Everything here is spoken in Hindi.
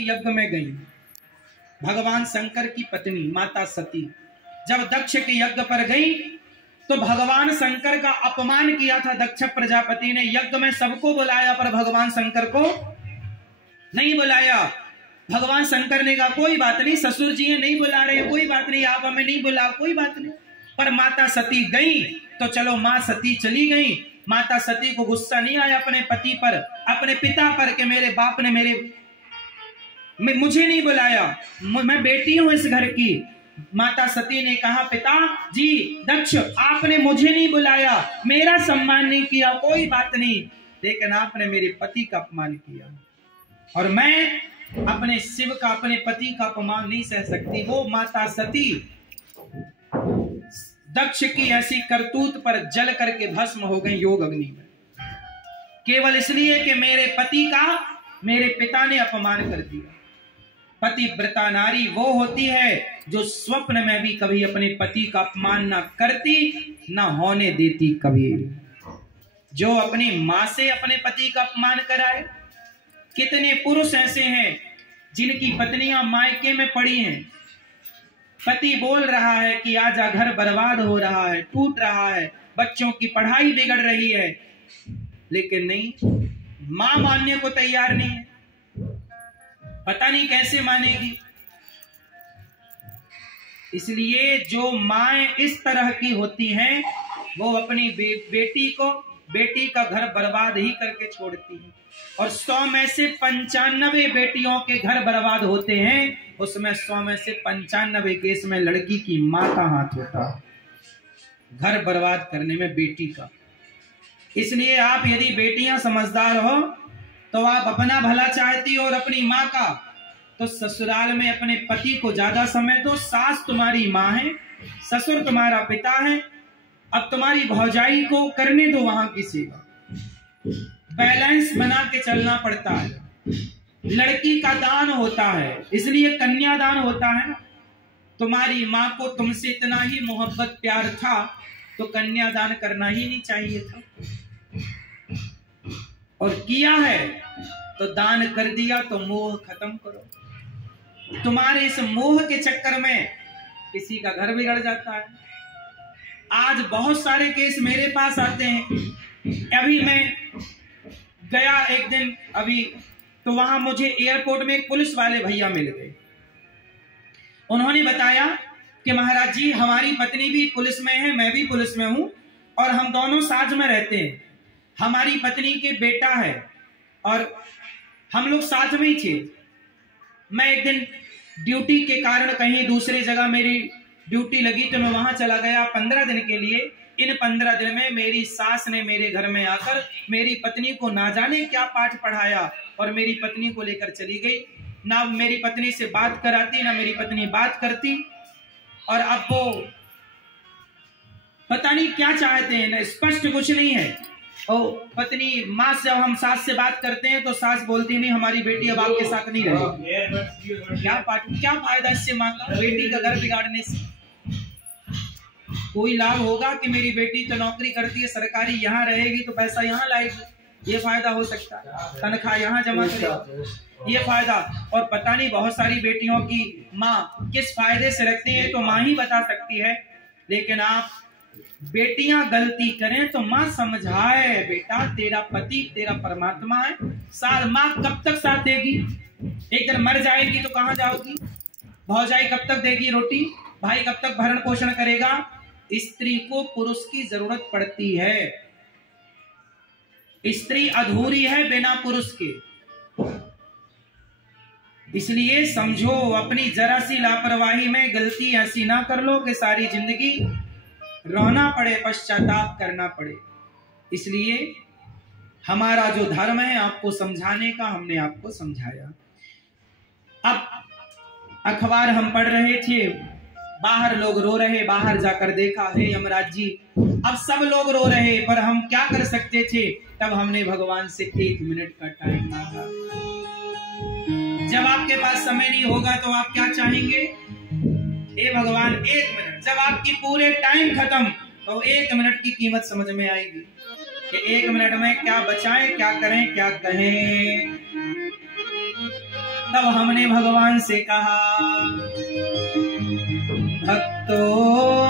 यज्ञ में गई भगवान शंकर की पत्नी माता सती जब दक्ष के यज्ञ पर गई तो भगवान शंकर का अपमान किया था। दक्ष प्रजापति ने यज्ञ में सबको बुलाया पर भगवान शंकर को नहीं बुलाया। भगवान शंकर ने कहा कोई बात नहीं, ससुर जी नहीं बुला रहे, कोई बात नहीं, आप हमें नहीं बुला, कोई बात नहीं। पर माता सती गई तो चलो मां सती चली गई। माता सती को गुस्सा नहीं आया अपने पति पर, अपने पिता पर कि मेरे बाप ने मुझे नहीं बुलाया, मैं बेटी हूं इस घर की। माता सती ने कहा पिता जी दक्ष आपने मुझे नहीं बुलाया, मेरा सम्मान नहीं किया, कोई बात नहीं, लेकिन आपने मेरे पति का अपमान किया और मैं अपने शिव का, अपने पति का अपमान नहीं सह सकती। वो माता सती दक्ष की ऐसी करतूत पर जल करके भस्म हो गई योग अग्नि में, केवल इसलिए कि मेरे पति का मेरे पिता ने अपमान कर दिया। पतिव्रता नारी वो होती है जो स्वप्न में भी कभी अपने पति का अपमान ना करती ना होने देती कभी। जो अपनी मां से अपने पति का अपमान कराए। कितने पुरुष ऐसे हैं जिनकी पत्नियां मायके में पड़ी हैं, पति बोल रहा है कि आजा घर बर्बाद हो रहा है, टूट रहा है, बच्चों की पढ़ाई बिगड़ रही है, लेकिन नहीं, मां मानने को तैयार नहीं है, पता नहीं कैसे मानेगी। इसलिए जो माएं इस तरह की होती हैं वो अपनी बेटी का घर बर्बाद ही करके छोड़ती हैं। और 100 में से 95 बेटियों के घर बर्बाद होते हैं, उसमें 100 में से 95 केस में लड़की की मां का हाथ होता है घर बर्बाद करने में, बेटी का। इसलिए आप यदि बेटियां समझदार हो तो आप अपना भला चाहती हो और अपनी माँ का, तो ससुराल में अपने पति को ज्यादा समय दो। सास तुम्हारी माँ है, ससुर तुम्हारा पिता है, अब तुम्हारी भौजाई को करने दो वहां की सेवा। बैलेंस बना के चलना पड़ता है। लड़की का दान होता है, इसलिए कन्यादान होता है ना। तुम्हारी माँ को तुमसे इतना ही मोहब्बत प्यार था तो कन्यादान करना ही नहीं चाहिए था, और किया है तो दान कर दिया, तो मोह खत्म करो। तुम्हारे इस मोह के चक्कर में किसी का घर बिगड़ जाता है। आज बहुत सारे केस मेरे पास आते हैं। अभी मैं गया एक दिन अभी, तो वहां मुझे एयरपोर्ट में एक पुलिस वाले भैया मिल गए। उन्होंने बताया कि महाराज जी हमारी पत्नी भी पुलिस में है, मैं भी पुलिस में हूं और हम दोनों साथ में रहते हैं। हमारी पत्नी के बेटा है और हम लोग साथ में ही थे। मैं एक दिन ड्यूटी के कारण कहीं दूसरी जगह मेरी ड्यूटी लगी तो मैं वहां चला गया 15 दिन के लिए। इन 15 दिन में मेरी सास ने मेरे घर में आकर मेरी पत्नी को ना जाने क्या पाठ पढ़ाया और मेरी पत्नी को लेकर चली गई। ना मेरी पत्नी से बात कराती, ना मेरी पत्नी बात करती, और अब वो पता नहीं क्या चाहते हैं, ना स्पष्ट कुछ नहीं है। और पत्नी माँ से, अब हम सास से बात करते हैं तो सास बोलती नहीं हमारी बेटी अब आपके साथ नहीं रहेगी। क्या फायदा इससे माँ का, बेटी का घर बिगाड़ने से कोई लाभ होगा कि मेरी बेटी तो नौकरी करती है सरकारी, यहाँ रहेगी तो पैसा यहाँ लाएगी, ये फायदा हो सकता है, तनख्वाह यहाँ जमा करेगी, ये फायदा। और पता नहीं बहुत सारी बेटियों की माँ किस फायदे से रखती है तो माँ ही बता सकती है। लेकिन आप बेटियां गलती करें तो माँ समझाए, बेटा तेरा पति तेरा परमात्मा है, साल माँ कब तक साथ देगी, एक दिन मर जाएगी तो कहां जाओगी, भौजाई कब तक देगी रोटी, भाई कब तक भरण पोषण करेगा। स्त्री को पुरुष की जरूरत पड़ती है, स्त्री अधूरी है बिना पुरुष के। इसलिए समझो अपनी जरा सी लापरवाही में गलती ऐसी ना कर लो कि सारी जिंदगी रोना पड़े, पश्चाताप करना पड़े। इसलिए हमारा जो धर्म है आपको समझाने का, हमने आपको समझाया। अब अखबार हम पढ़ रहे थे, बाहर लोग रो रहे, बाहर जाकर देखा है यमराज जी, अब सब लोग रो रहे, पर हम क्या कर सकते थे। तब हमने भगवान से 1 मिनट का टाइम मांगा। जब आपके पास समय नहीं होगा तो आप क्या चाहेंगे, हे भगवान 1 मिनट। जब आपकी पूरे टाइम खत्म तो 1 मिनट की कीमत समझ में आएगी कि 1 मिनट में क्या बचाएं, क्या करें, क्या कहें। तब हमने भगवान से कहा, भक्तों